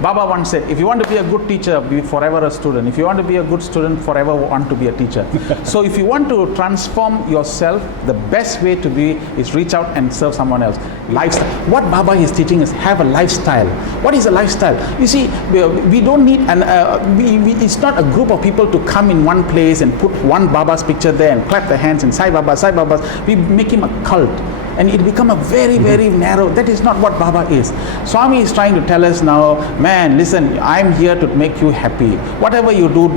Baba once said, if you want to be a good teacher, be forever a student. If you want to be a good student, forever want to be a teacher. So if you want to transform yourself, the best way to be is reach out and serve someone else. Lifestyle. What Baba is teaching is have a lifestyle. What is a lifestyle? You see, we don't need it's not a group of people to come in one place and put one Baba's picture there and clap their hands and Sai Baba, Sai Baba. We make him a cult. And it become a very, very narrow. That is not what Baba is. Swami is trying to tell us now, man, listen, I'm here to make you happy. Whatever you do,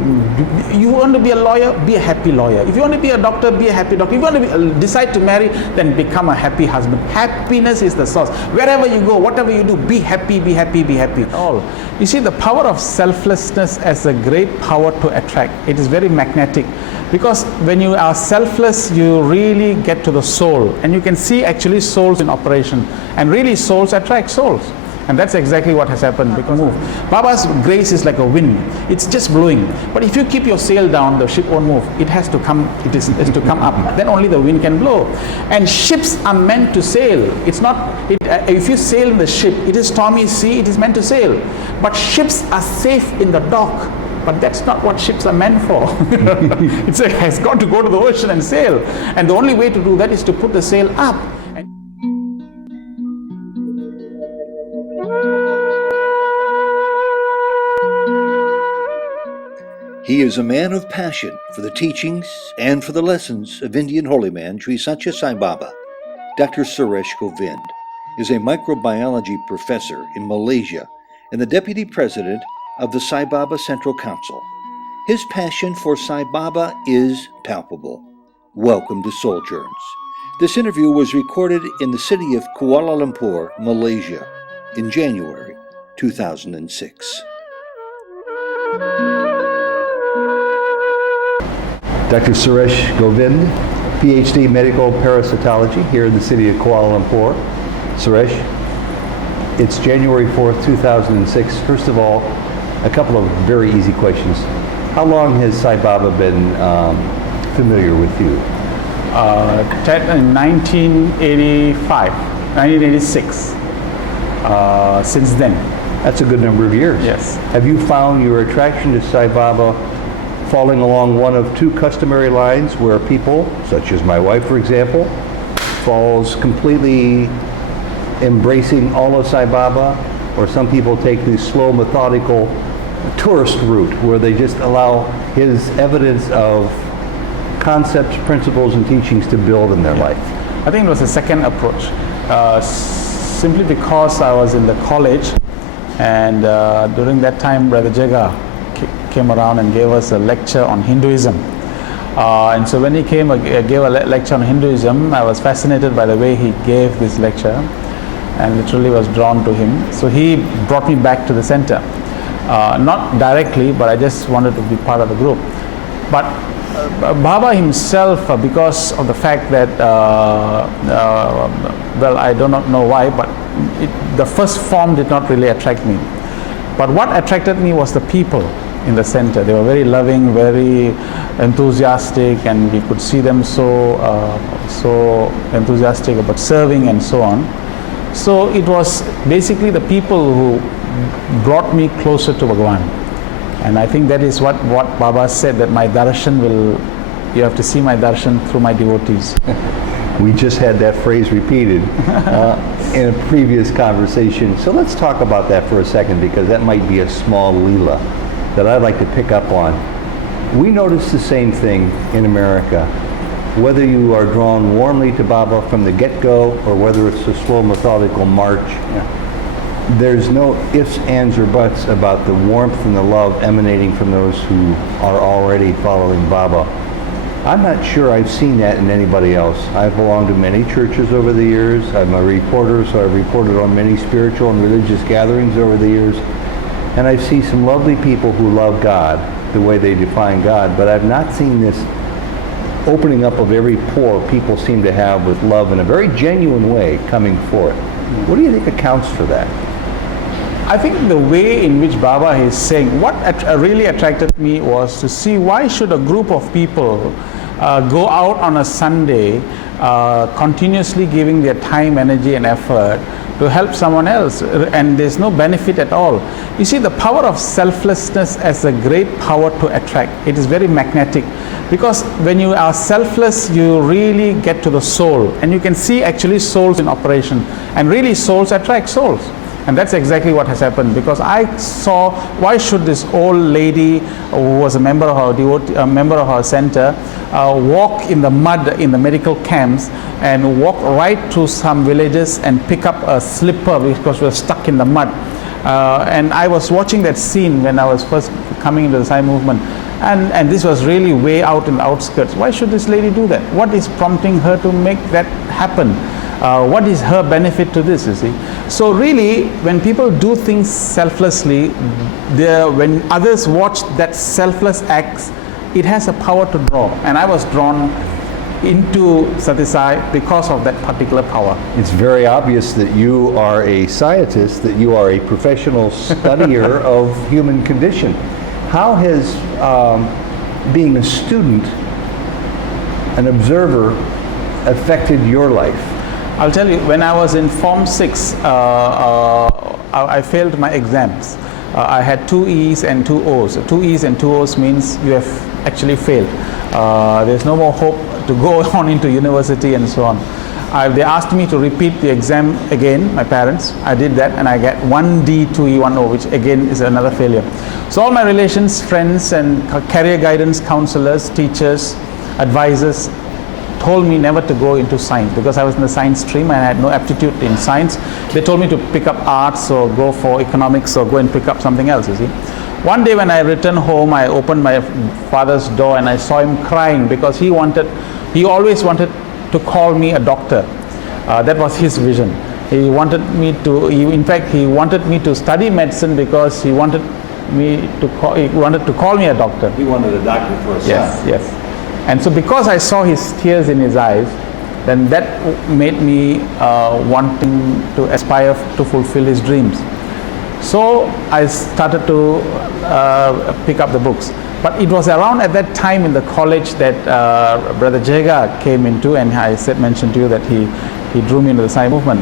you want to be a lawyer, be a happy lawyer. If you want to be a doctor, be a happy doctor. If you want to decide to marry, then become a happy husband. Happiness is the source. Wherever you go, whatever you do, be happy, be happy, be happy. All. You see, the power of selflessness as a great power to attract. It is very magnetic. Because when you are selfless, you really get to the soul. And you can see actually souls in operation. And really souls attract souls. And that's exactly what has happened. Because Baba's grace is like a wind. It's just blowing. But if you keep your sail down, the ship won't move. It has to come, it is to come up. Then only the wind can blow. And ships are meant to sail. It's not, if you sail in the ship, it is stormy sea, it is meant to sail. But ships are safe in the dock. But that's not what ships are meant for. It has got to go to the ocean and sail. And the only way to do that is to put the sail up. He is a man of passion for the teachings and for the lessons of Indian holy man Sri Sathya Sai Baba. Dr. Suresh Govind is a microbiology professor in Malaysia and the deputy president of the Sai Baba Central Council. His passion for Sai Baba is palpable. Welcome to Souljourns. This interview was recorded in the city of Kuala Lumpur, Malaysia, in January 2006. Dr. Suresh Govind, PhD Medical Parasitology here in the city of Kuala Lumpur. Suresh, it's January 4th, 2006. First of all, a couple of very easy questions. How long has Sai Baba been familiar with you? In 1985, 1986. Since then. That's a good number of years. Yes. Have you found your attraction to Sai Baba falling along one of two customary lines where people, such as my wife for example, falls completely embracing all of Sai Baba, or some people take the slow, methodical tourist route where they just allow his evidence of concepts, principles, and teachings to build in their life? I think it was the second approach. Simply because I was in the college, and during that time Brother Jaga came around and gave us a lecture on Hinduism. And so when he came gave a lecture on Hinduism, I was fascinated by the way he gave this lecture and literally was drawn to him. So he brought me back to the center. Not directly, but I just wanted to be part of the group. But Baba himself, because of the fact that, well, I do not know why, but the first form did not really attract me. But what attracted me was the people in the center. They were very loving, very enthusiastic, and we could see them so enthusiastic about serving and so on. So it was basically the people who brought me closer to Bhagavan. And I think that is what Baba said, that my darshan you have to see my darshan through my devotees. We just had that phrase repeated in a previous conversation. So let's talk about that for a second, because that might be a small leela that I'd like to pick up on. We notice the same thing in America. Whether you are drawn warmly to Baba from the get-go, or whether it's a slow, methodical march, there's no ifs, ands, or buts about the warmth and the love emanating from those who are already following Baba. I'm not sure I've seen that in anybody else. I've belonged to many churches over the years. I'm a reporter, so I've reported on many spiritual and religious gatherings over the years. And I see some lovely people who love God the way they define God, but I've not seen this opening up of every pore people seem to have with love in a very genuine way coming forth. What do you think accounts for that? I think the way in which Baba is saying, what really attracted me was to see why should a group of people go out on a Sunday continuously giving their time, energy and effort to help someone else, and there's no benefit at all. You see, the power of selflessness as a great power to attract. It is very magnetic, because when you are selfless, you really get to the soul, and you can see actually souls in operation, and really souls attract souls. And that's exactly what has happened, because I saw, why should this old lady who was a member of our center walk in the mud in the medical camps and walk right through some villages and pick up a slipper because we were stuck in the mud. And I was watching that scene when I was first coming into the Sai movement, and this was really way out in the outskirts. Why should this lady do that? What is prompting her to make that happen? What is her benefit to this, you see? So really, when people do things selflessly, when others watch that selfless acts, it has a power to draw. And I was drawn into Sathya Sai because of that particular power. It's very obvious that you are a scientist, that you are a professional studier of human condition. How has being a student, an observer, affected your life? I'll tell you, when I was in Form 6, I failed my exams. I had 2 E's and 2 O's. 2 E's and 2 O's means you have actually failed. There's no more hope to go on into university and so on. They asked me to repeat the exam again, my parents. I did that, and I got 1 D, 2 E, 1 O, which again is another failure. So all my relations, friends, and career guidance counselors, teachers, advisors told me never to go into science, because I was in the science stream and I had no aptitude in science. They told me to pick up arts or go for economics or go and pick up something else, you see. One day when I returned home, I opened my father's door and I saw him crying, because he always wanted to call me a doctor. That was his vision. He wanted me to study medicine, because he wanted to call me a doctor. He wanted a doctor for a son. Yes. And so because I saw his tears in his eyes, then that made me wanting to aspire to fulfill his dreams. So I started to pick up the books. But it was around at that time in the college that Brother Jega came into, and I mentioned to you that he drew me into the Sai movement.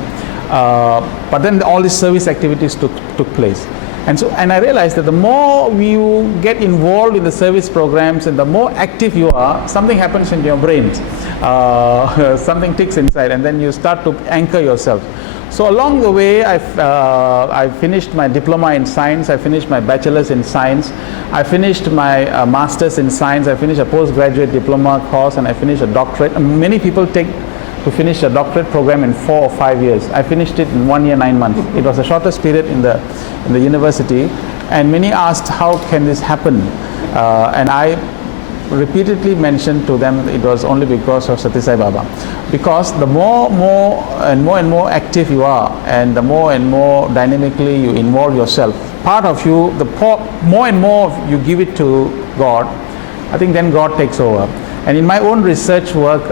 But then all these service activities took place. And I realized that the more you get involved in the service programs and the more active you are, something happens in your brains. Something ticks inside, and then you start to anchor yourself. So along the way, I finished my diploma in science, I finished my bachelor's in science, I finished my master's in science, I finished a postgraduate diploma course, and I finished a doctorate. Many people take to finish a doctorate program in 4 or 5 years. I finished it in 1 year, 9 months. It was the shortest period in the university, and many asked, how can this happen? And I repeatedly mentioned to them it was only because of Sathya Sai Baba. Because the more and more active you are, and the more and more dynamically you involve yourself, part of you, more and more you give it to God, I think then God takes over. And in my own research work,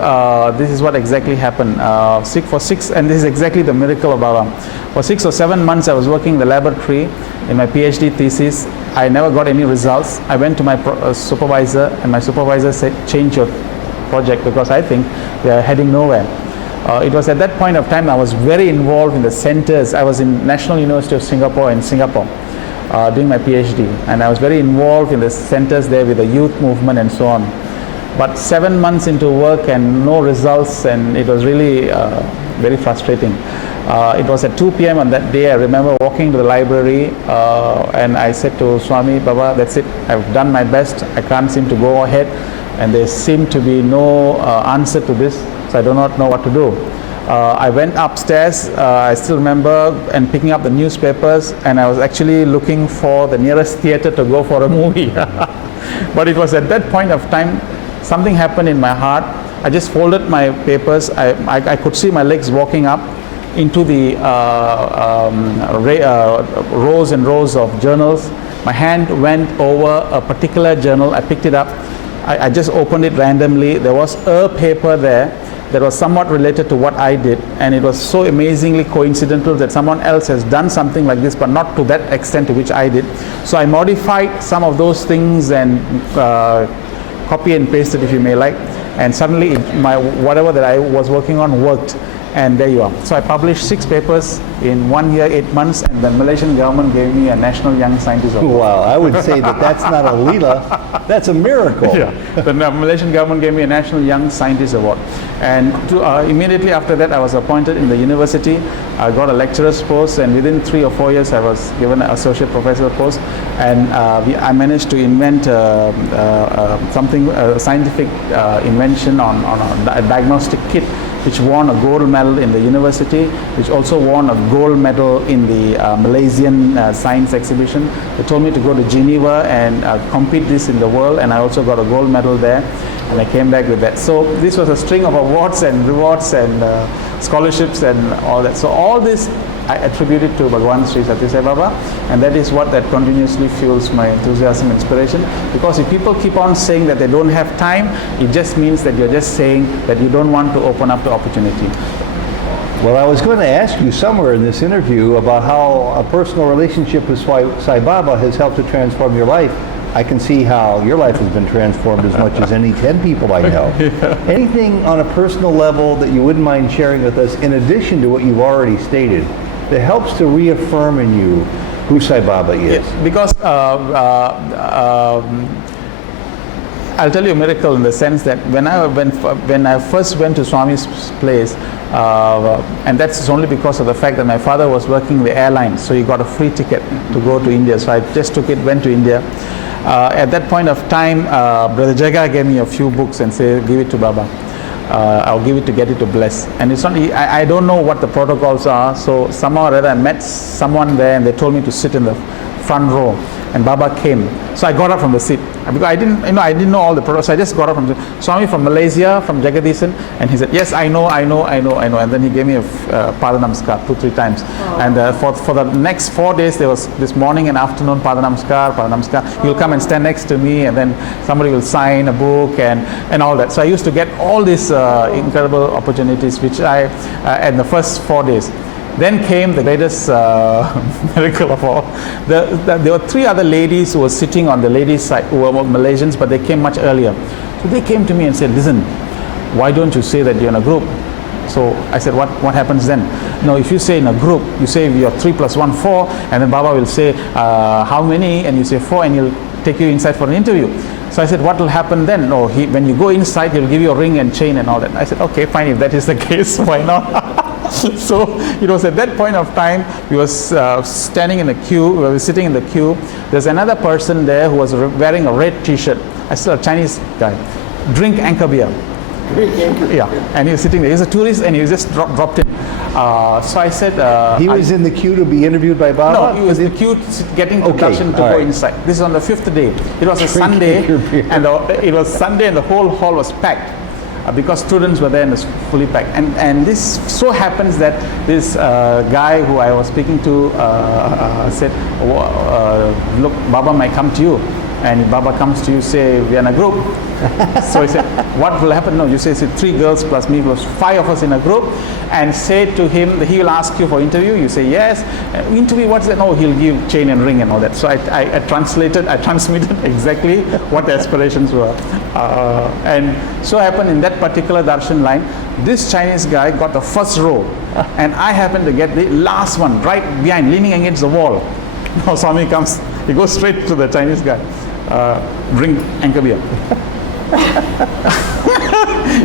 this is what exactly happened. And this is exactly the miracle of Baba. For 6 or 7 months, I was working in the laboratory in my PhD thesis. I never got any results. I went to my supervisor, and my supervisor said, change your project, because I think we are heading nowhere. It was at that point of time I was very involved in the centers. I was in National University of Singapore in Singapore doing my PhD, and I was very involved in the centers there with the youth movement and so on. But 7 months into work and no results, and it was really very frustrating. It was at 2 p.m. on that day. I remember walking to the library and I said to Swami, Baba, that's it. I've done my best. I can't seem to go ahead, and there seemed to be no answer to this, so I do not know what to do. I went upstairs, I still remember, and picking up the newspapers, and I was actually looking for the nearest theater to go for a movie. But it was at that point of time, something happened in my heart. I just folded my papers. I could see my legs walking up into the rows and rows of journals. My hand went over a particular journal. I picked it up. I just opened it randomly. There was a paper there that was somewhat related to what I did, and it was so amazingly coincidental that someone else has done something like this, but not to that extent to which I did. So I modified some of those things and copy and pasted, if you may like, and suddenly whatever that I was working on worked. And there you are. So I published 6 papers in 1 year, 8 months, and the Malaysian government gave me a National Young Scientist Award. Wow, I would say that that's not a Leela, that's a miracle. Yeah, the Malaysian government gave me a National Young Scientist Award. And immediately after that, I was appointed in the university. I got a lecturer's post, and within 3 or 4 years, I was given an associate professor post. And I managed to invent something, a scientific invention on a diagnostic kit, which won a gold medal in the university, which also won a gold medal in the Malaysian science exhibition. They told me to go to Geneva and compete this in the world, and I also got a gold medal there, and I came back with that. So this was a string of awards and rewards and scholarships and all that. So all this I attribute it to Bhagavan Sri Sathya Sai Baba, and that is what that continuously fuels my enthusiasm, inspiration. Because if people keep on saying that they don't have time, it just means that you're just saying that you don't want to open up the opportunity. Well, I was going to ask you somewhere in this interview about how a personal relationship with Sai Baba has helped to transform your life. I can see how your life has been transformed as much as any 10 people I know. Yeah. Anything on a personal level that you wouldn't mind sharing with us, in addition to what you've already stated, that helps to reaffirm in you who Sai Baba is? Yes, because I'll tell you a miracle in the sense that when I first went to Swami's place, and that's only because of the fact that my father was working in the airlines, so he got a free ticket to go to India. So I just took it, went to India. At that point of time, Brother Jaga gave me a few books and said, give it to Baba. I'll give it to get it to bless. And it's not, I don't know what the protocols are, so somehow or other I met someone there and they told me to sit in the front row, and Baba came. So I got up from the seat because I didn't know all the protocols. So I just got up from the Swami from Malaysia, from Jagadishan, and he said, yes, I know. And then he gave me a Pada Namaskar 2-3 times. Oh. And for the next 4 days, there was this morning and afternoon Pada Namaskar. He'll come and stand next to me, and then somebody will sign a book and all that. So I used to get all these incredible opportunities, which in the first 4 days. Then came the greatest miracle of all. There were 3 other ladies who were sitting on the ladies' side, who were Malaysians, but they came much earlier. So they came to me and said, listen, why don't you say that you're in a group? So I said, what happens then? No, if you say in a group, you say you're 3 + 1, 4, and then Baba will say, how many? And you say 4, and he'll take you inside for an interview. So I said, what will happen then? No, when you go inside, he'll give you a ring and chain and all that. I said, okay, fine, if that is the case, why not? So it was at that point of time, we were standing in the queue, we were sitting in the queue. There's another person there who was wearing a red t-shirt. I saw a Chinese guy, drink anchor beer. Yeah, and he was sitting there. He's a tourist, and he just dropped in. So I said, he was in the queue to be interviewed by Baba? No, he was in the queue getting to darshan to go inside. This is on the 5th day. It was a Sunday, and it was Sunday, and the whole hall was packed. Because students were there and it was fully packed. And this so happens that this guy who I was speaking to said, look, Baba might come to you. And if Baba comes to you, say, we are in a group. So he said, what will happen? No, you say 3 girls plus me plus 5 of us in a group, and say to him, he will ask you for interview. You say yes. Interview, what's that? No, he'll give chain and ring and all that. So I transmitted exactly what the aspirations were. And so happened in that particular darshan line, this Chinese guy got the first row, and I happened to get the last one, right behind, leaning against the wall. Now Swami comes, he goes straight to the Chinese guy. Drink anchor beer.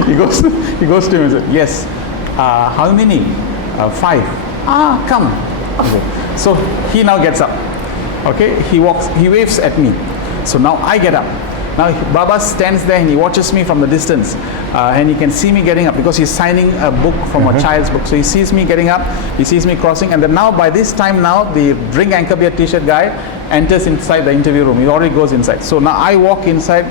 he goes to him and says, yes. How many? 5. Come. Okay. So he now gets up. Okay, he waves at me. So now I get up. Now Baba stands there and he watches me from the distance, and he can see me getting up because he's signing a book from a child's book. So he sees me getting up, he sees me crossing, and then now by this time now the drink anchor beer t-shirt guy enters inside the interview room. He already goes inside. So now I walk inside,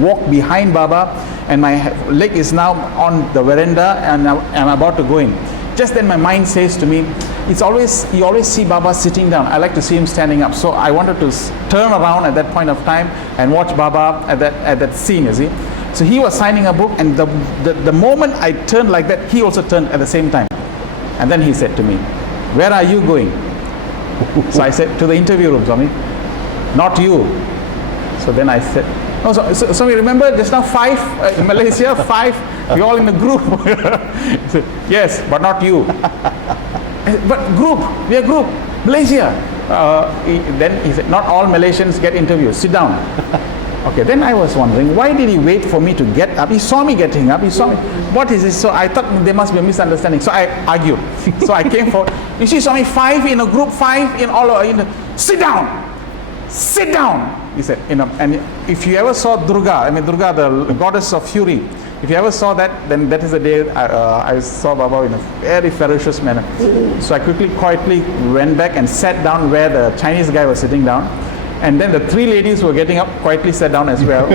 walk behind Baba, and my leg is now on the veranda, and I'm about to go in. Just then my mind says to me, you always see Baba sitting down. I like to see him standing up. So I wanted to turn around at that point of time and watch Baba at that scene, you see. So he was signing a book, and the moment I turned like that, he also turned at the same time. And then he said to me, where are you going? So I said, to the interview room, Swami. Not you. So then I said, Oh, so we remember just now 5 in Malaysia, 5, we all in the group. He said, yes, but not you. I said, but group, we are group, Malaysia. Then he said, not all Malaysians get interviews, sit down. Okay, then I was wondering, why did he wait for me to get up? He saw me getting up, he saw me, what is this? So I thought there must be a misunderstanding. So I argued. So I came forward. You see, saw me 5 in a group, 5 in all, sit down. Sit down, he said. And if you ever saw Durga, Durga, the goddess of fury, if you ever saw that, then that is the day I saw Baba in a very ferocious manner. So I quietly went back and sat down where the Chinese guy was sitting down. And then the 3 ladies who were getting up quietly sat down as well.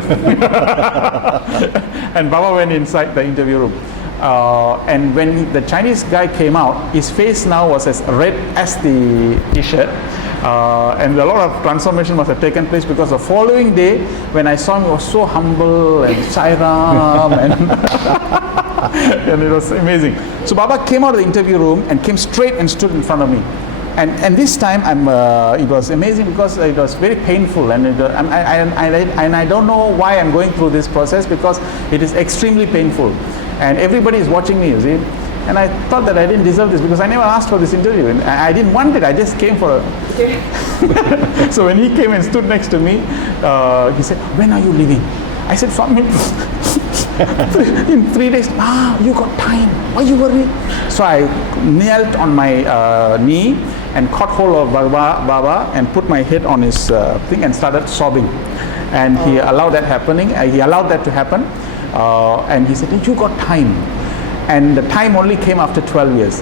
And Baba went inside the interview room. And when the Chinese guy came out, his face now was as red as the t-shirt. And a lot of transformation must have taken place, because the following day, when I saw him, he was so humble and Sairam and it was amazing. So Baba came out of the interview room and came straight and stood in front of me. And this time it was amazing, because it was very painful, and I don't know why I'm going through this process, because it is extremely painful, and everybody is watching me, you see. And I thought that I didn't deserve this, because I never asked for this interview, and I didn't want it. I just came for a. So when he came and stood next to me, he said, "When are you leaving?" I said, "From in 3 days." You got time. Why you worried? So I knelt on my knee and caught hold of Baba and put my head on his thing and started sobbing. And he allowed that happening. He allowed that to happen. And he said, "You got time." And the time only came after 12 years.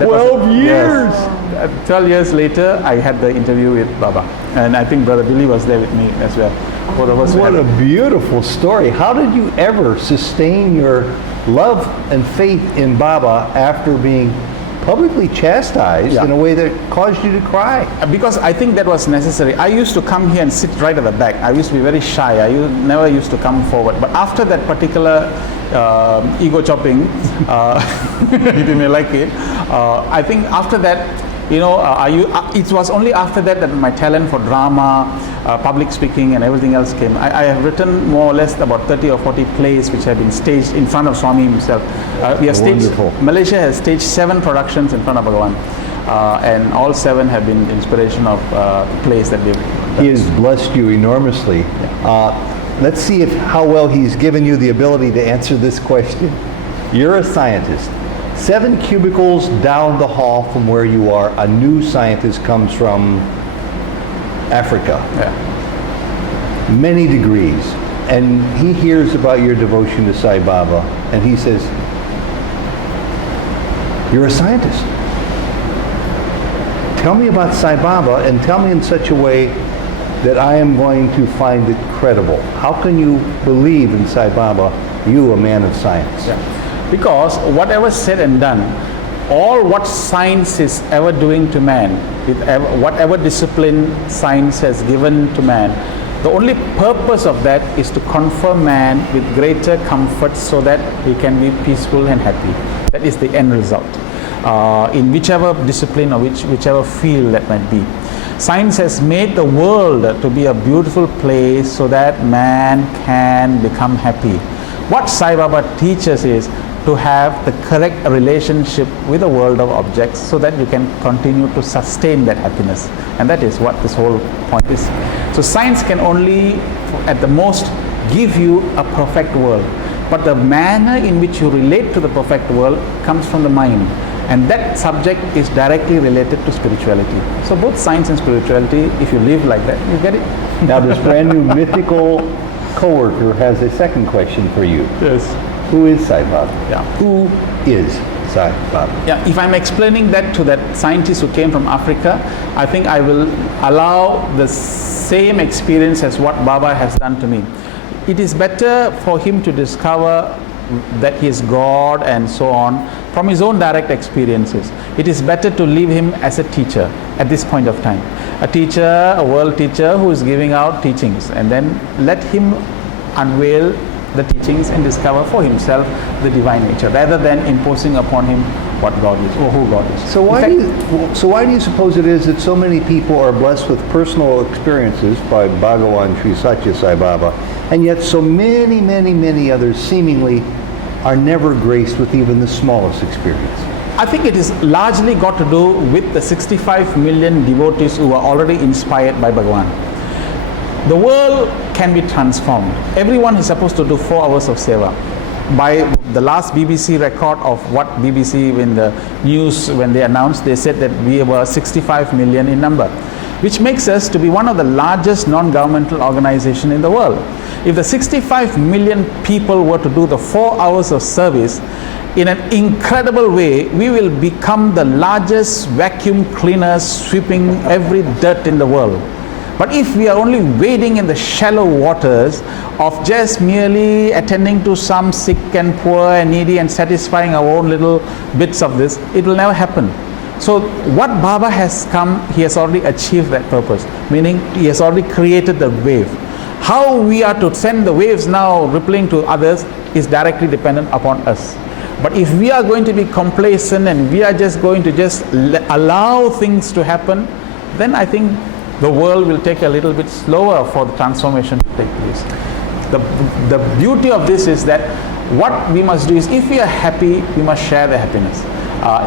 12 years! Yes. 12 years later, I had the interview with Baba. And I think Brother Billy was there with me as well. Both of us. What a beautiful story. How did you ever sustain your love and faith in Baba after being publicly chastised in a way that caused you to cry? Because I think that was necessary. I used to come here and sit right at the back. I used to be very shy. Never used to come forward. But after that particular ego chopping, you may like it. I think after that, it was only after that that my talent for drama, public speaking and everything else came. I have written more or less about 30 or 40 plays which have been staged in front of Swami himself. We have staged, Malaysia has staged 7 productions in front of Bhagavan. And all 7 have been inspiration of plays that we've done. He has blessed you enormously. Yeah. Let's see how well he's given you the ability to answer this question. You're a scientist. 7 cubicles down the hall from where you are, a new scientist comes from Africa. Yeah. Many degrees. And he hears about your devotion to Sai Baba, and he says, "You're a scientist. Tell me about Sai Baba, and tell me in such a way that I am going to find it credible. How can you believe in Sai Baba, you, a man of science?" Yeah. Because whatever said and done, all what science is ever doing to man, whatever discipline science has given to man, the only purpose of that is to confirm man with greater comfort so that he can be peaceful and happy. That is the end result. In whichever discipline or whichever field that might be. Science has made the world to be a beautiful place so that man can become happy. What Sai Baba teaches is to have the correct relationship with the world of objects so that you can continue to sustain that happiness. And that is what this whole point is. So science can only, at the most, give you a perfect world. But the manner in which you relate to the perfect world comes from the mind. And that subject is directly related to spirituality. So both science and spirituality, if you live like that, you get it. Now this brand new mythical coworker has a second question for you. Yes. Who is Sai Baba? Yeah. Who is Sai Baba? Yeah, if I'm explaining that to that scientist who came from Africa, I think I will allow the same experience as what Baba has done to me. It is better for him to discover that he is God and so on from his own direct experiences. It is better to leave him as a teacher at this point of time. A teacher, a world teacher who is giving out teachings, and then let him unveil the teachings and discover for himself the divine nature, rather than imposing upon him what God is or who God is. So why do you suppose it is that so many people are blessed with personal experiences by Bhagavan Sri Sathya Sai Baba, and yet so many others seemingly are never graced with even the smallest experience? I think it is largely got to do with the 65 million devotees who are already inspired by Bhagavan. The world can be transformed. Everyone is supposed to do 4 hours of seva. By the last BBC record of what BBC in the news when they announced, they said that we were 65 million in number, which makes us to be one of the largest non-governmental organization in the world. If the 65 million people were to do the 4 hours of service in an incredible way, we will become the largest vacuum cleaners sweeping every dirt in the world. But if we are only wading in the shallow waters of just merely attending to some sick and poor and needy and satisfying our own little bits of this, it will never happen. So what Baba has come, he has already achieved that purpose, meaning he has already created the wave. How we are to send the waves now rippling to others is directly dependent upon us. But if we are going to be complacent and we are just going to just allow things to happen, then I think the world will take a little bit slower for the transformation to take place. The beauty of this is that what we must do is, if we are happy, we must share the happiness.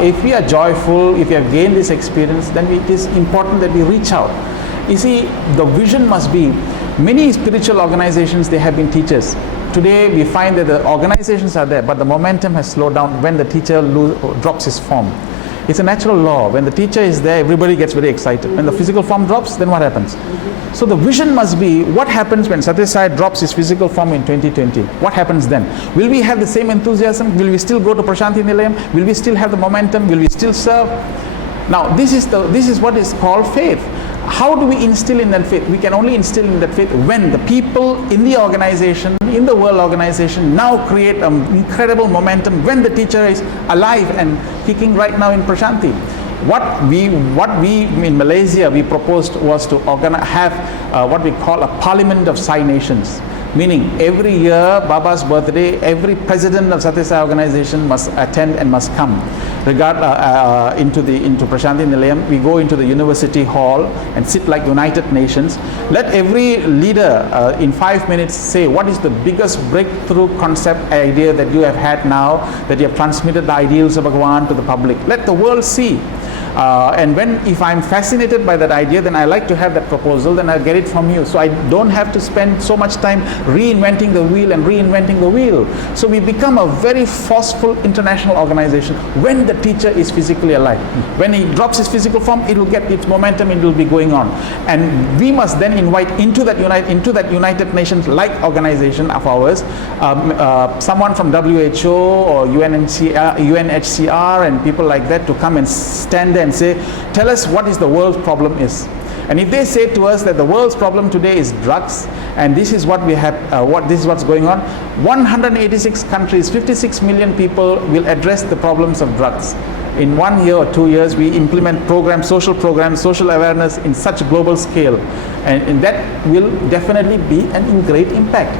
If we are joyful, if we have gained this experience, then it is important that we reach out. You see, the vision must be, many spiritual organizations, they have been teachers. Today we find that the organizations are there, but the momentum has slowed down when the teacher drops his form. It's a natural law. When the teacher is there, everybody gets very excited. When the physical form drops, then what happens? So the vision must be, what happens when Sathya Sai drops his physical form in 2020? What happens then? Will we have the same enthusiasm? Will we still go to Prashanthi Nilayam? Will we still have the momentum? Will we still serve? Now, this is what is called faith. How do we instill in that faith? We can only instill in that faith when the people in the organization, in the world organization, now create an incredible momentum, when the teacher is alive and kicking right now in Prashanthi. What we in Malaysia we proposed was to have what we call a Parliament of Sai Nations. Meaning every year, Baba's birthday, every president of Sathya Sai organization must attend and must come. Into Prashanthi Nilayam, we go into the university hall and sit like United Nations. Let every leader in 5 minutes say what is the biggest breakthrough concept idea that you have had now, that you have transmitted the ideals of Bhagavan to the public. Let the world see. And if I'm fascinated by that idea, then I like to have that proposal, then I'll get it from you. So I don't have to spend so much time reinventing the wheel. So we become a very forceful international organization when the teacher is physically alive. When he drops his physical form, it will get its momentum, it will be going on. And we must then invite into that United Nations like organization of ours, someone from WHO or UNHCR and people like that to come and stand there and say, tell us what is the world's problem is. And if they say to us that the world's problem today is drugs, and this is what we have, this is what's going on, 186 countries, 56 million people will address the problems of drugs. In 1 year or 2 years, we implement programs, social awareness in such a global scale, and that will definitely be an great impact.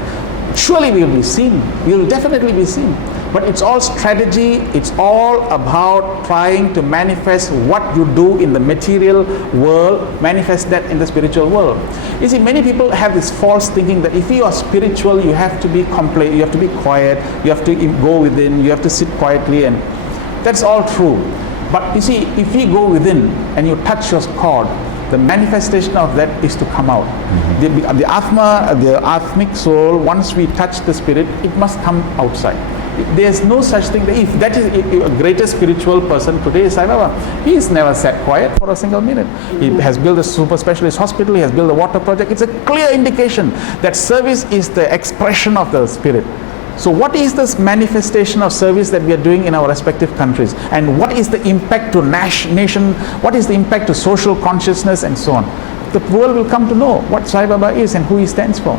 Surely we will be seen. We will definitely be seen. But it's all strategy. It's all about trying to manifest what you do in the material world, manifest that in the spiritual world. You see, many people have this false thinking that if you are spiritual, you have to be you have to be quiet, you have to go within, you have to sit quietly, and that's all true. But you see, if you go within and you touch your cord, the manifestation of that is to come out. Mm-hmm. The Atma, the Atmic soul, once we touch the spirit, it must come outside. There's no such thing. If that is a greatest spiritual person today is Sai Baba. He's never sat quiet for a single minute. He has built a super specialist hospital, he has built a water project. It's a clear indication that service is the expression of the spirit. So what is this manifestation of service that we are doing in our respective countries? And what is the impact to nation? What is the impact to social consciousness and so on? The world will come to know what Sai Baba is and who he stands for.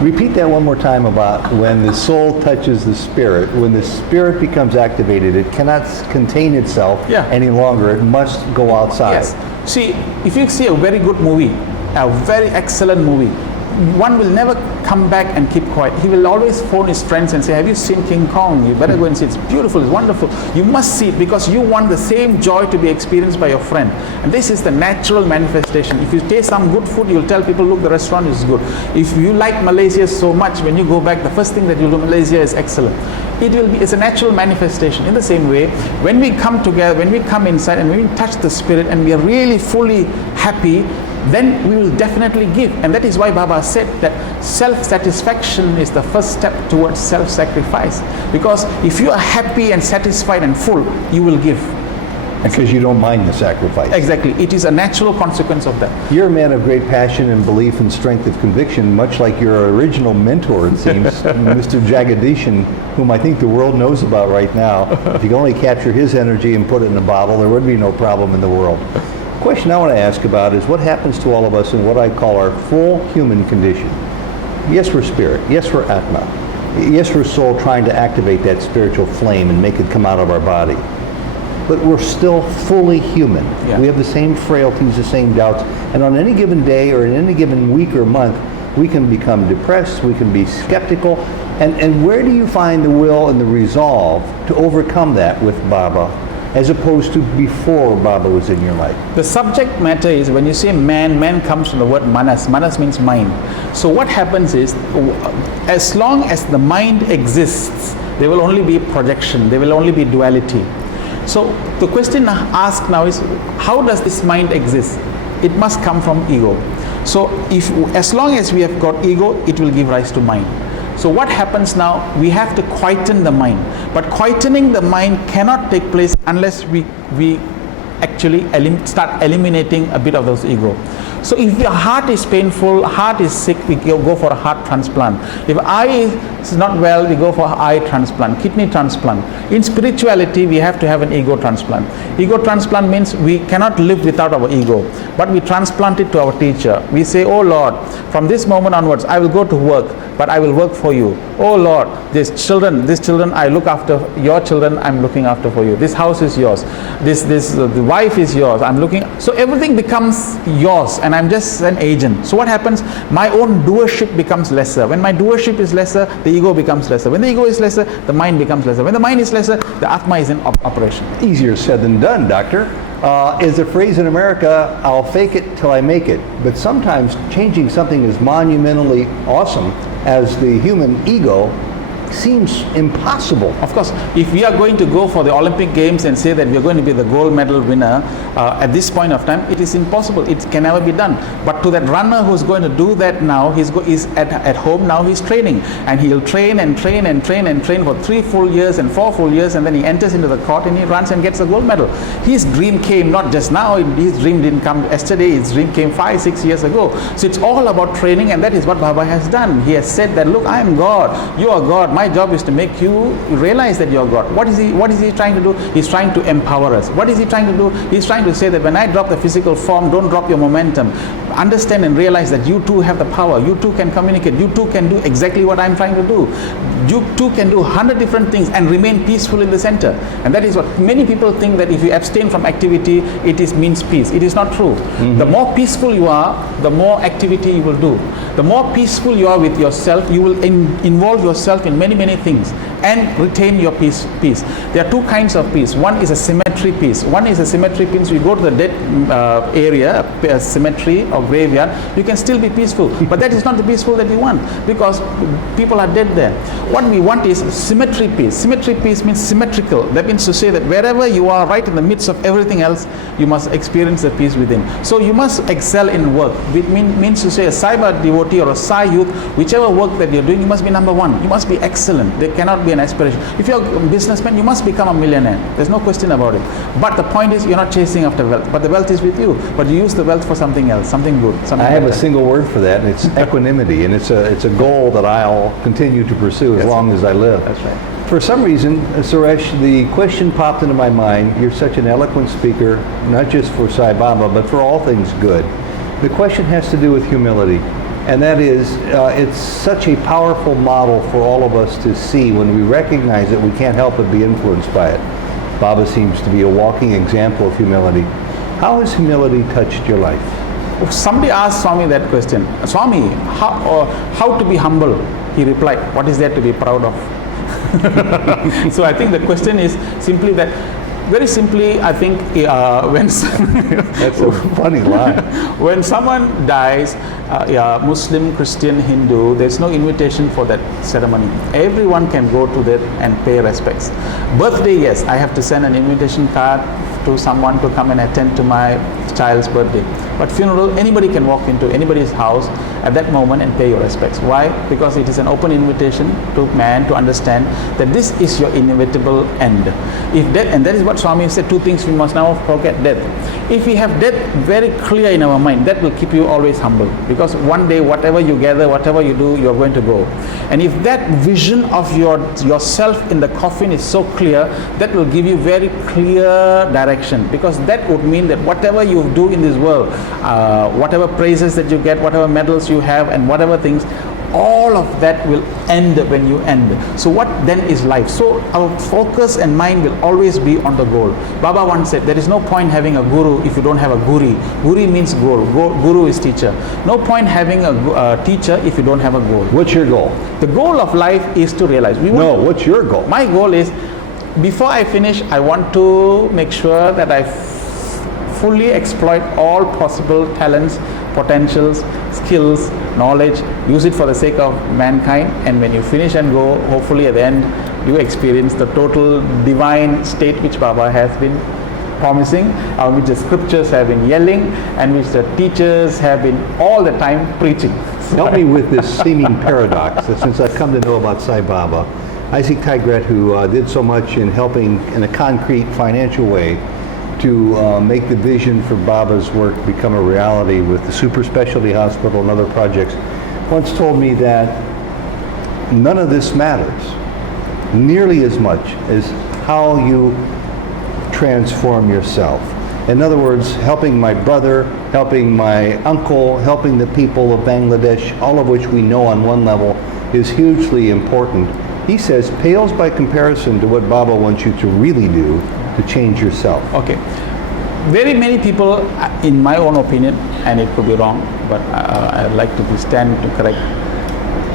Repeat that one more time about when the soul touches the spirit. When the spirit becomes activated, it cannot contain itself any longer. It must go outside. Yes. See, if you see a very good movie, a very excellent movie, one will never come back and keep quiet. He will always phone his friends and say, have you seen King Kong? You better go and see it. It's beautiful, it's wonderful. You must see it because you want the same joy to be experienced by your friend. And this is the natural manifestation. If you taste some good food, you'll tell people, look, the restaurant is good. If you like Malaysia so much, when you go back, the first thing that you'll do, Malaysia is excellent. It's a natural manifestation. In the same way, when we come together, when we come inside and when we touch the spirit and we are really fully happy, then we will definitely give. And that is why Baba said that self-satisfaction is the first step towards self-sacrifice. Because if you are happy and satisfied and full, you will give. Because you don't mind the sacrifice. Exactly. It is a natural consequence of that. You're a man of great passion and belief and strength of conviction, much like your original mentor, it seems, Mr. Jagadishan, whom I think the world knows about right now. If you could only capture his energy and put it in a bottle, there would be no problem in the world. The question I want to ask about is what happens to all of us in what I call our full human condition. Yes, we're spirit. Yes, we're Atma. Yes, we're soul trying to activate that spiritual flame and make it come out of our body. But we're still fully human. Yeah. We have the same frailties, the same doubts. And on any given day or in any given week or month, we can become depressed, we can be skeptical. And where do you find the will and the resolve to overcome that with Baba, as opposed to before Baba was in your life? The subject matter is, when you say man, man comes from the word manas. Manas means mind. So what happens is, as long as the mind exists, there will only be projection, there will only be duality. So the question asked now is, how does this mind exist? It must come from ego. So as long as we have got ego, it will give rise to mind. So what happens now? We have to quieten the mind. But quietening the mind cannot take place unless we actually start eliminating a bit of those ego. So if your heart is painful, heart is sick, we go for a heart transplant. If eye is not well, we go for eye transplant, kidney transplant. In spirituality, we have to have an ego transplant. Ego transplant means we cannot live without our ego, but we transplant it to our teacher. We say, oh Lord, from this moment onwards, I will go to work, but I will work for you. Oh Lord, these children, I look after. Your children, I'm looking after for you. This house is yours. The wife is yours. I'm looking. So everything becomes yours, and I'm just an agent. So what happens? My own doership becomes lesser. When my doership is lesser, the ego becomes lesser. When the ego is lesser, the mind becomes lesser. When the mind is lesser, the Atma is in operation. Easier said than done, Doctor. Is a phrase in America, I'll fake it till I make it. But sometimes changing something as monumentally awesome as the human ego seems impossible. Of course, if we are going to go for the Olympic Games and say that we are going to be the gold medal winner at this point of time, it is impossible. It can never be done. But to that runner who's going to do that now, he's at home now, he's training. And he'll train and train and train and train for 3 full years and 4 full years, and then he enters into the court and he runs and gets the gold medal. His dream came not just now, his dream didn't come yesterday, his dream came 5-6 years ago. So it's all about training, and that is what Baba has done. He has said that, look, I am God, you are God. My job is to make you realize that you're God. What is he trying to do? He's trying to empower us. What is he trying to do? He's trying to say that when I drop the physical form, don't drop your momentum. Understand and realize that you too have the power. You too can communicate. You too can do exactly what I'm trying to do. You too can do 100 different things and remain peaceful in the center. And that is what many people think, that if you abstain from activity, means peace. It is not true. The more peaceful you are, the more activity you will do. The more peaceful you are with yourself, you will involve yourself in many things and retain your peace. There are 2 kinds of peace. One is a symmetry peace. One is a symmetry peace. You go to the dead area, a cemetery or graveyard, you can still be peaceful. But that is not the peaceful that we want, because people are dead there. What we want is symmetry peace. Symmetry peace means symmetrical. That means to say that wherever you are, right in the midst of everything else, you must experience the peace within. So you must excel in work. It means to say a Sai Baba devotee or a Sai youth, whichever work that you're doing, you must be number 1. You must be excellent. There cannot be an aspiration. If you're a businessman, you must become a millionaire. There's no question about it. But the point is, you're not chasing after wealth, but the wealth is with you. But you use the wealth for something else, something good. Something I have a single word for that, and it's equanimity, and it's a goal that I'll continue to pursue as long as I live. That's right. For some reason, Suresh, the question popped into my mind. You're such an eloquent speaker, not just for Sai Baba, but for all things good. The question has to do with humility. And that is, it's such a powerful model for all of us to see when we recognize that we can't help but be influenced by it. Baba seems to be a walking example of humility. How has humility touched your life? Somebody asked Swami that question. Swami, how to be humble? He replied, what is there to be proud of? So I think the question is simply that, very simply, I think when That's a funny line. when someone dies, Muslim, Christian, Hindu, there's no invitation for that ceremony. Everyone can go to that and pay respects. Birthday, yes, I have to send an invitation card to someone to come and attend to my child's birthday. But funeral, anybody can walk into anybody's house at that moment and pay your respects. Why? Because it is an open invitation to man to understand that this is your inevitable end. If death, and that is what Swami said, two things we must now forget: death. If we have death very clear in our mind, that will keep you always humble. Because one day, whatever you gather, whatever you do, you're going to go. And if that vision of yourself in the coffin is so clear, that will give you very clear direction. Because that would mean that whatever you do in this world, whatever praises that you get, whatever medals you have, and whatever things, all of that will end when you end. So what then is life? So our focus and mind will always be on the goal. Baba once said, there is no point having a guru if you don't have a guri. Guri means goal. Guru is teacher. No point having a teacher if you don't have a goal. What's your goal? The goal of life is to realize. What's your goal? My goal is, before I finish, I want to make sure that I fully exploit all possible talents, potentials, skills, knowledge, use it for the sake of mankind, and when you finish and go, hopefully at the end you experience the total divine state which Baba has been promising, which the scriptures have been yelling, and which the teachers have been all the time preaching. Help me with this seeming paradox that since I've come to know about Sai Baba, Isaac Tigret, who did so much in helping in a concrete financial way to make the vision for Baba's work become a reality with the super specialty hospital and other projects, once told me that none of this matters nearly as much as how you transform yourself. In other words, helping my brother, helping my uncle, helping the people of Bangladesh, all of which we know on one level is hugely important. He says pales by comparison to what Baba wants you to really do to change yourself. Okay. Very many people, in my own opinion, and it could be wrong, but I'd like to stand to correct.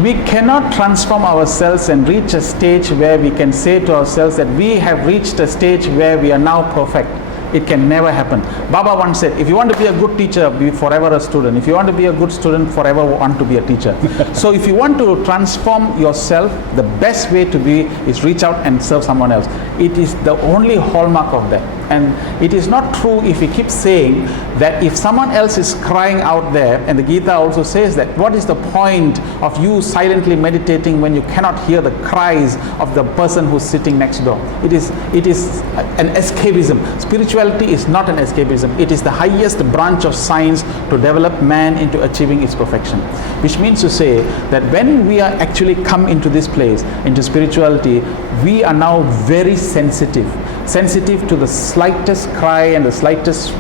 We cannot transform ourselves and reach a stage where we can say to ourselves that we have reached a stage where we are now perfect. It can never happen. Baba once said, if you want to be a good teacher, be forever a student. If you want to be a good student, forever want to be a teacher. So if you want to transform yourself, the best way to be is reach out and serve someone else. It is the only hallmark of that. And it is not true if we keep saying that if someone else is crying out there, and the Gita also says that, what is the point of you silently meditating when you cannot hear the cries of the person who's sitting next door? It is an escapism. Spirituality is not an escapism. It is the highest branch of science to develop man into achieving its perfection. Which means to say that when we are actually come into this place, into spirituality, we are now very sensitive to the slightest cry and the slightest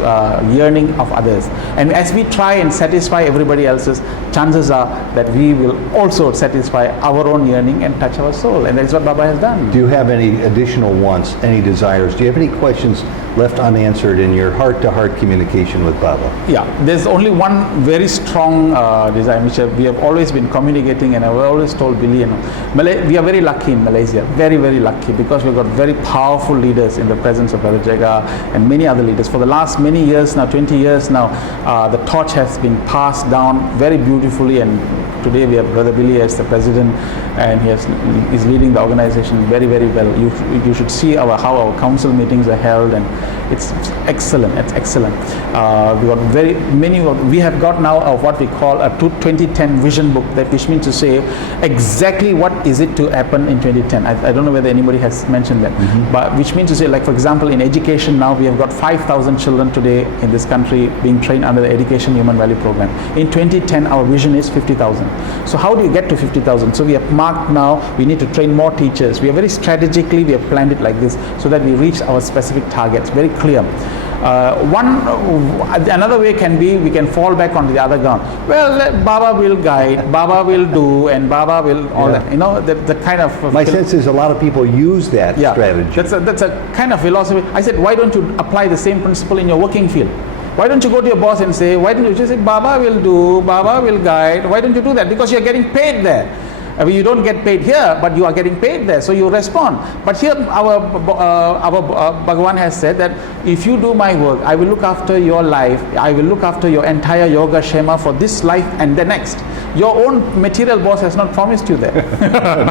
yearning of others. And as we try and satisfy everybody else's, chances are that we will also satisfy our own yearning and touch our soul. And that is what Baba has done. Do you have any additional wants, any desires? Do you have any questions left unanswered in your heart-to-heart communication with Baba? Yeah, there's only one very strong desire which we have always been communicating, and I've always told Billy, we are very lucky in Malaysia, very, very lucky, because we've got very powerful leaders in the presence of Brother Jaga and many other leaders. For the last many years now, 20 years now, the torch has been passed down very beautifully, and today we have Brother Billy as the president, and he is leading the organization very, very well. You should see how our council meetings are held, and it's excellent. It's excellent. We got very many. We have got now what we call a 2010 vision book, which means to say exactly what is it to happen in 2010. I don't know whether anybody has mentioned that, but which means to say, like for example, in education now we have got 5,000 children today in this country being trained under the Education Human Value Program. In 2010, our vision is 50,000. So how do you get to 50,000? So we have marked now. We need to train more teachers. We are very strategically, we have planned it like this so that we reach our specific targets. Very clear. Another way can be we can fall back onto the other ground. Well, Baba will guide, Baba will do, and Baba will all that. You know, the kind of. My sense is a lot of people use that strategy. That's a kind of philosophy. I said, why don't you apply the same principle in your working field? Why don't you go to your boss and say, why don't you just say, Baba will do, Baba will guide? Why don't you do that? Because you're getting paid there. I mean, you don't get paid here, but you are getting paid there, so you respond. But here our Bhagavan has said that if you do my work, I will look after your life, I will look after your entire yoga shema for this life and the next. Your own material boss has not promised you that.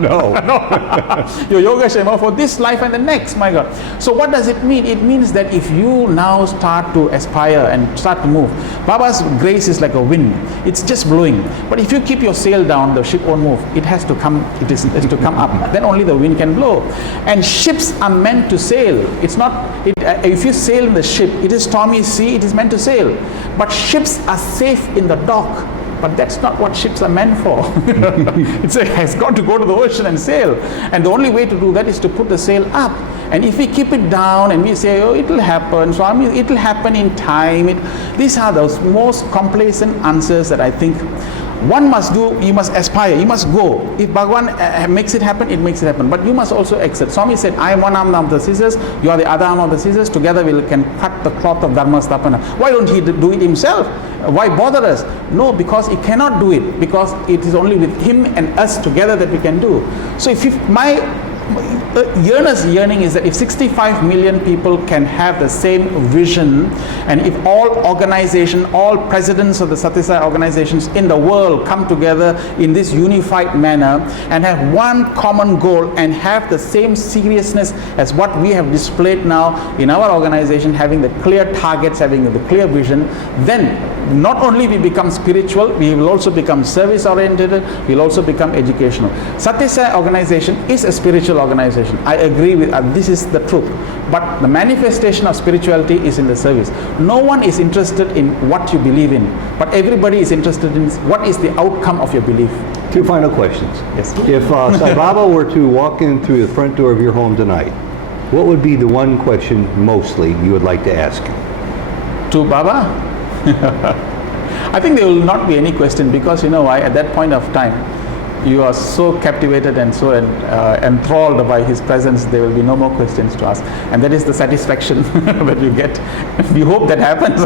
No. No. Your yoga shema for this life and the next, my God. So what does it mean? It means that if you now start to aspire and start to move, Baba's grace is like a wind. It's just blowing. But if you keep your sail down, the ship won't move. It has to come. It has to come up. Then only the wind can blow. And ships are meant to sail. It's not. If you sail in the ship, it is stormy sea. It is meant to sail. But ships are safe in the dock. But that's not what ships are meant for. It has got to go to the ocean and sail. And the only way to do that is to put the sail up. And if we keep it down and we say, oh, it will happen, Swami, it will happen in time. These are those most complacent answers that I think one must do. You must aspire, you must go. If Bhagavan makes it happen, it makes it happen. But you must also accept. Swami said, I am one arm of the scissors, you are the other arm of the scissors. Together we can cut the cloth of Dharma Stapana. Why don't he do it himself? Why bother us? No, because he cannot do it. Because it is only with him and us together that we can do. So if my earnest yearning is that if 65 million people can have the same vision, and if all organizations, all presidents of the Sathya Sai organizations in the world come together in this unified manner and have one common goal and have the same seriousness as what we have displayed now in our organization, having the clear targets, having the clear vision, then not only we become spiritual, we will also become service oriented, we will also become educational. Sathya Sai organization is a spiritual organization. I agree with this is the truth. But the manifestation of spirituality is in the service. No one is interested in what you believe in, but everybody is interested in what is the outcome of your belief. Two final questions. Yes. If Sai Baba were to walk in through the front door of your home tonight, what would be the one question mostly you would like to ask? To Baba? I think there will not be any question, because you know why? At that point of time, you are so captivated and so enthralled by his presence, there will be no more questions to ask. And that is the satisfaction that you get. We hope that happens.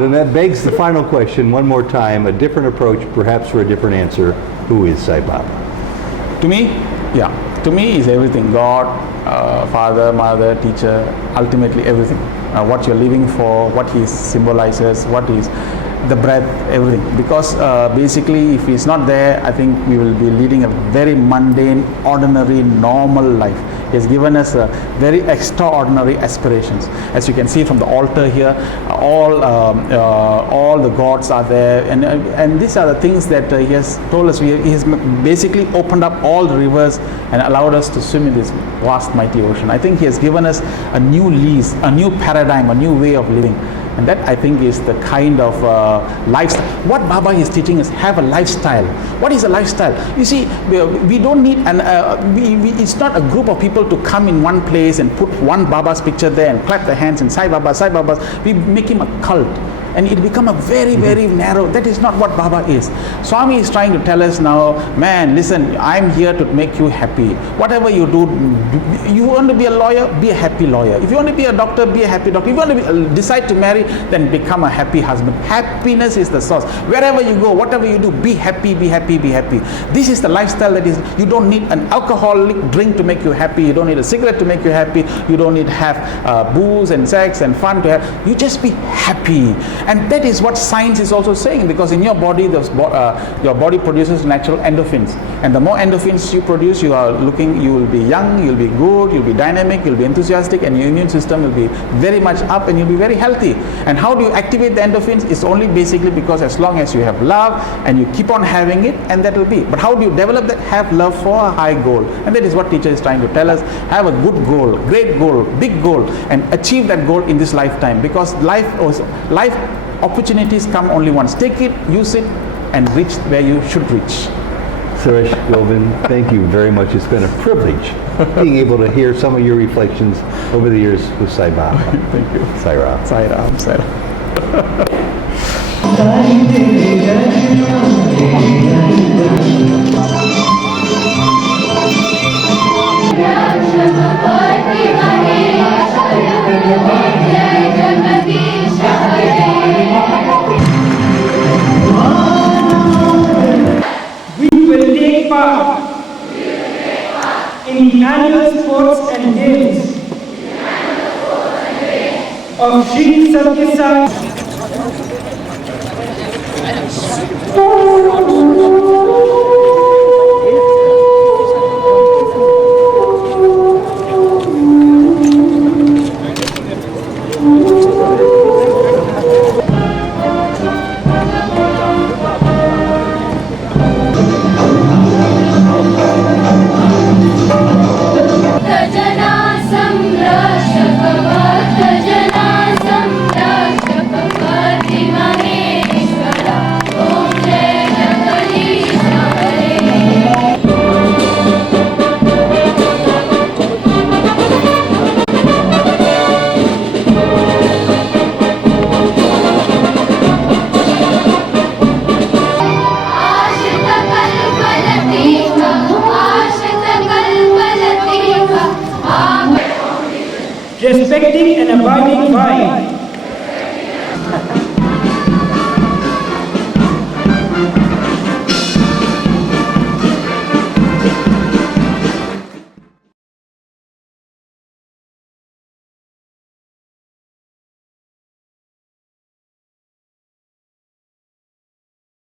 Then that begs the final question one more time, a different approach, perhaps for a different answer. Who is Sai Baba? To me, yeah. To me is everything. God, father, mother, teacher, ultimately everything. What you're living for, what he symbolizes, what is the breath, everything. Because basically if he's not there, I think we will be leading a very mundane, ordinary, normal life. He has given us very extraordinary aspirations. As you can see from the altar here, all the gods are there, and these are the things that he has told us. He has basically opened up all the rivers and allowed us to swim in this vast, mighty ocean. I think he has given us a new lease, a new paradigm, a new way of living. And that, I think, is the kind of lifestyle. What Baba is teaching us, have a lifestyle. What is a lifestyle? You see, we don't need it's not a group of people to come in one place and put one Baba's picture there and clap their hands and Sai Baba, Sai Baba. We make him a cult. And it become a very, very narrow. That is not what Baba is. Swami is trying to tell us now, man, listen, I'm here to make you happy. Whatever you do, you want to be a lawyer, be a happy lawyer. If you want to be a doctor, be a happy doctor. If you want to decide to marry, then become a happy husband. Happiness is the source. Wherever you go, whatever you do, be happy, be happy, be happy. This is the lifestyle that is, you don't need an alcoholic drink to make you happy. You don't need a cigarette to make you happy. You don't need to have booze and sex and fun to have. You just be happy. And that is what science is also saying, because in your body, your body produces natural endorphins. And the more endorphins you produce, you will be young, you'll be good, you'll be dynamic, you'll be enthusiastic, and your immune system will be very much up and you'll be very healthy. And how do you activate the endorphins? It's only basically because as long as you have love and you keep on having it, and that will be. But how do you develop that? Have love for a high goal. And that is what teacher is trying to tell us. Have a good goal, great goal, big goal, and achieve that goal in this lifetime. Because life opportunities come only once. Take it, use it, and reach where you should reach. Suresh Govind, thank you very much. It's been a privilege being able to hear some of your reflections over the years with Sai Baba. Thank you. Sai Ram. Sai Ram, Sai Ram. Shri Sathya Sai. Respecting and abiding by